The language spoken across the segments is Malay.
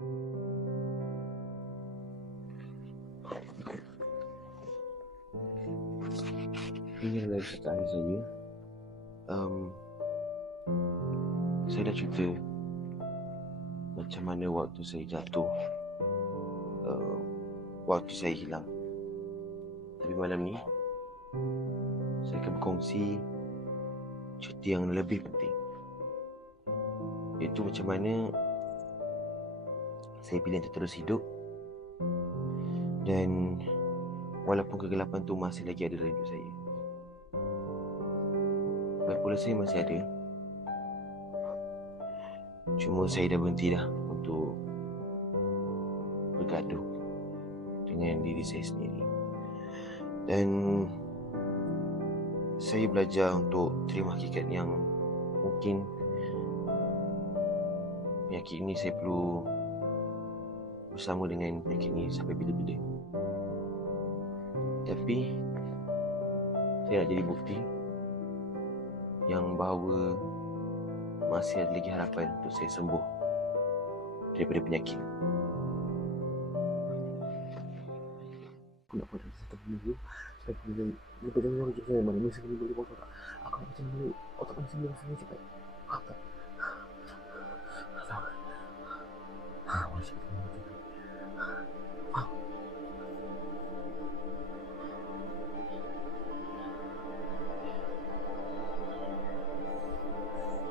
Ini adalah cerita hari saya. Saya dah cerita macam mana waktu saya jatuh, waktu saya hilang. Tapi malam ni saya akan berkongsi cerita yang lebih penting, iaitu macam mana saya pilih untuk terus hidup. Dan walaupun kegelapan tu masih lagi ada dalam hidup saya, berat saya masih ada. Cuma saya dah berhenti dah untuk bergaduh dengan diri saya sendiri. Dan saya belajar untuk terima hakikat yang mungkin penyakit ini saya perlu bersama dengan penyakit ini sampai bila-bila. Tapi saya nak jadi bukti yang bahawa masih ada lagi harapan untuk saya sembuh daripada penyakit. Aku nak pada satu benda tu. Saya boleh jangan macam saya mana mesti boleh buat tak. Aku macam ni otak macam ni rasanya cepat. Tak. Masih.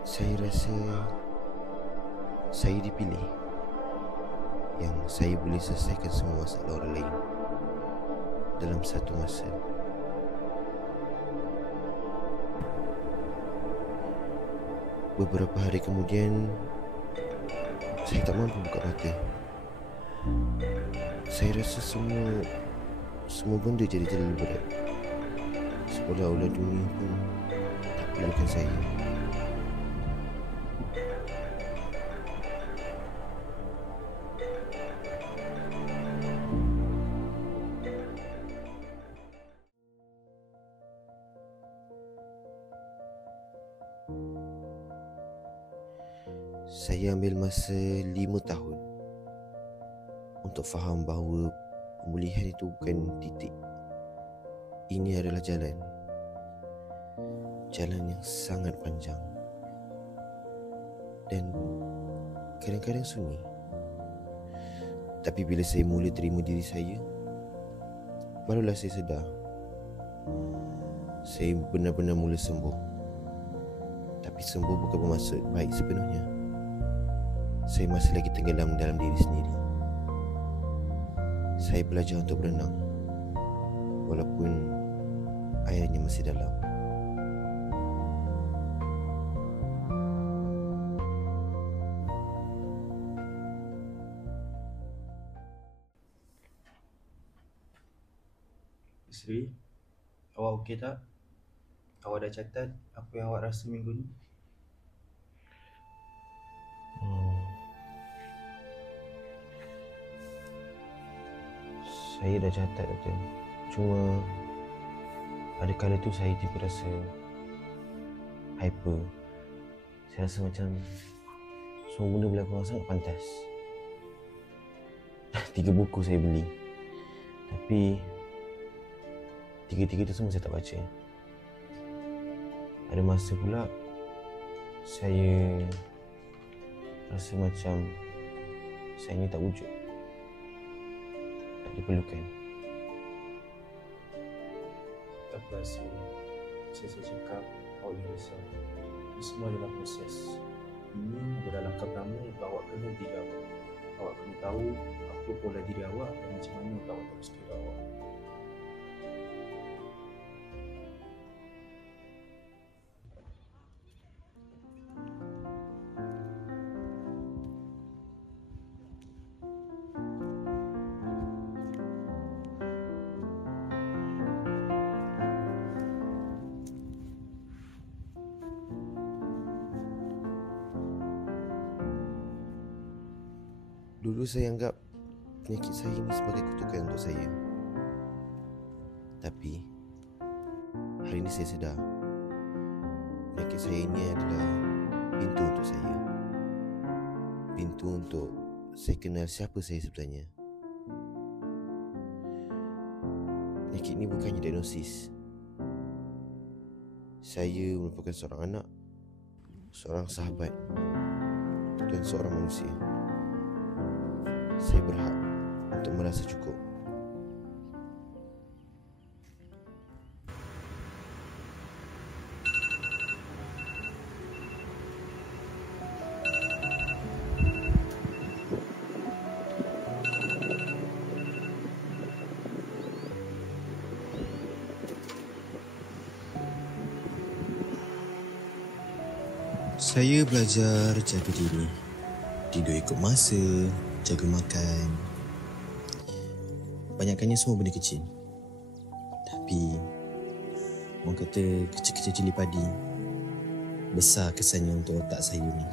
Saya rasa saya dipilih yang saya boleh selesaikan semua masalah orang lain dalam satu masa. Beberapa hari kemudian, saya tak mampu buka mata. Saya rasa semua benda jadi terlalu berat. Seolah-olah dunia pun tak perlukan saya. Saya ambil masa 5 tahun untuk faham bahawa pemulihan itu bukan titik. Ini adalah jalan yang sangat panjang dan kadang-kadang sunyi. Tapi bila saya mula terima diri saya, barulah saya sedar saya benar-benar mula sembuh. Tapi sembuh bukan bermaksud baik sepenuhnya. Saya masih lagi tenggelam dalam diri sendiri. Saya belajar untuk berenang walaupun airnya masih dalam. Sri, awak okey tak? Awak dah catat apa yang awak rasa minggu ni? Saya dah catat, Doktor. Cuma ada kala tu saya tiba rasa hyper. Saya rasa macam semua benda berlaku dengan sangat pantas. 3 buku saya beli, tapi 3 tu semua saya tak baca. Ada masa pula saya rasa macam saya ni tak wujud, tak diperlukan. Tak apa Sri, saya cakap awak jangan risau. Ini semua adalah proses. Ini adalah langkah pertama untuk awak kena diri awak. Awak kena tahu apa pola diri awak dan macam mana untuk awak terus diri awak. Dulu saya anggap penyakit saya ini sebagai kutukan untuk saya. Tapi hari ini saya sedar penyakit saya ini adalah pintu untuk saya. Pintu untuk saya kenal siapa saya sebenarnya. Penyakit ini bukannya diagnosis. Saya merupakan seorang anak, seorang sahabat dan seorang manusia. Saya berhak untuk merasa cukup. Saya belajar jaga diri, tidur ikut masa, jaga makan. Banyakkannya semua benda kecil. Tapi orang kata kecil-kecil cili padi, besar kesannya untuk otak saya ni.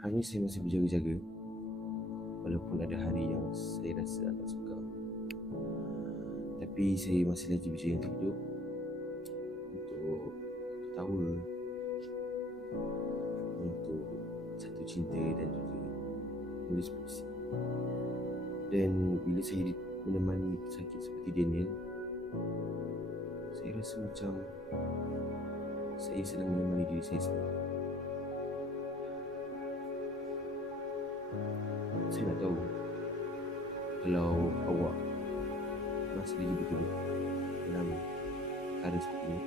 Hari ini saya masih berjaga-jaga, walaupun ada hari yang saya rasa agak sukar. Tapi saya masih lagi berjaya untuk hidup, untuk ketawa, untuk satu cinta dan juga menulis puisi. Dan bila saya menemani pesakit seperti Daniel, saya rasa macam saya sedang menemani diri saya sendiri. Saya nak tahu, kalau awak masih lagi bergelut dalam perkara seperti ini,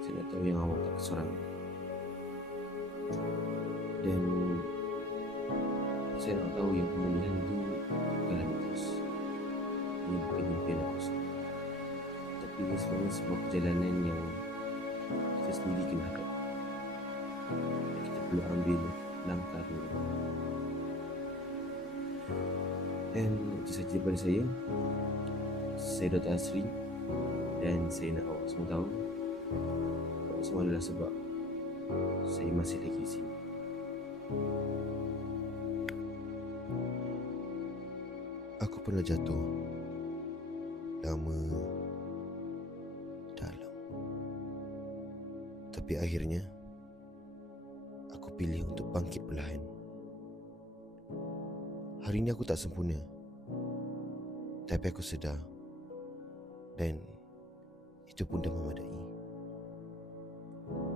saya nak tahu yang awak tak kesorangan. Dan saya nak tahu yang pemulihan itu bukanlah mitos. Ini bukan impian yang kosong, tapi ini sebenarnya sebuah perjalanan yang kita sendiri kena hadapi. Kita perlu ambil langkah dulu. Dan itu saja daripada saya. Saya Dr. Asri, dan saya nak awak semua tahu, awak semua adalah sebab saya masih lagi di sini. Aku pernah jatuh lama dalam, tapi akhirnya aku pilih untuk bangkit perlahan. Hari ini aku tak sempurna, tapi aku sedar, dan itu pun dah memadai.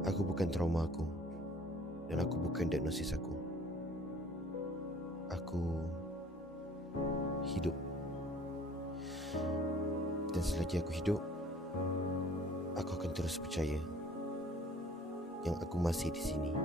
Aku bukan trauma aku, dan aku bukan diagnosis aku. Aku hidup, dan selagi aku hidup, aku akan terus percaya yang aku masih di sini.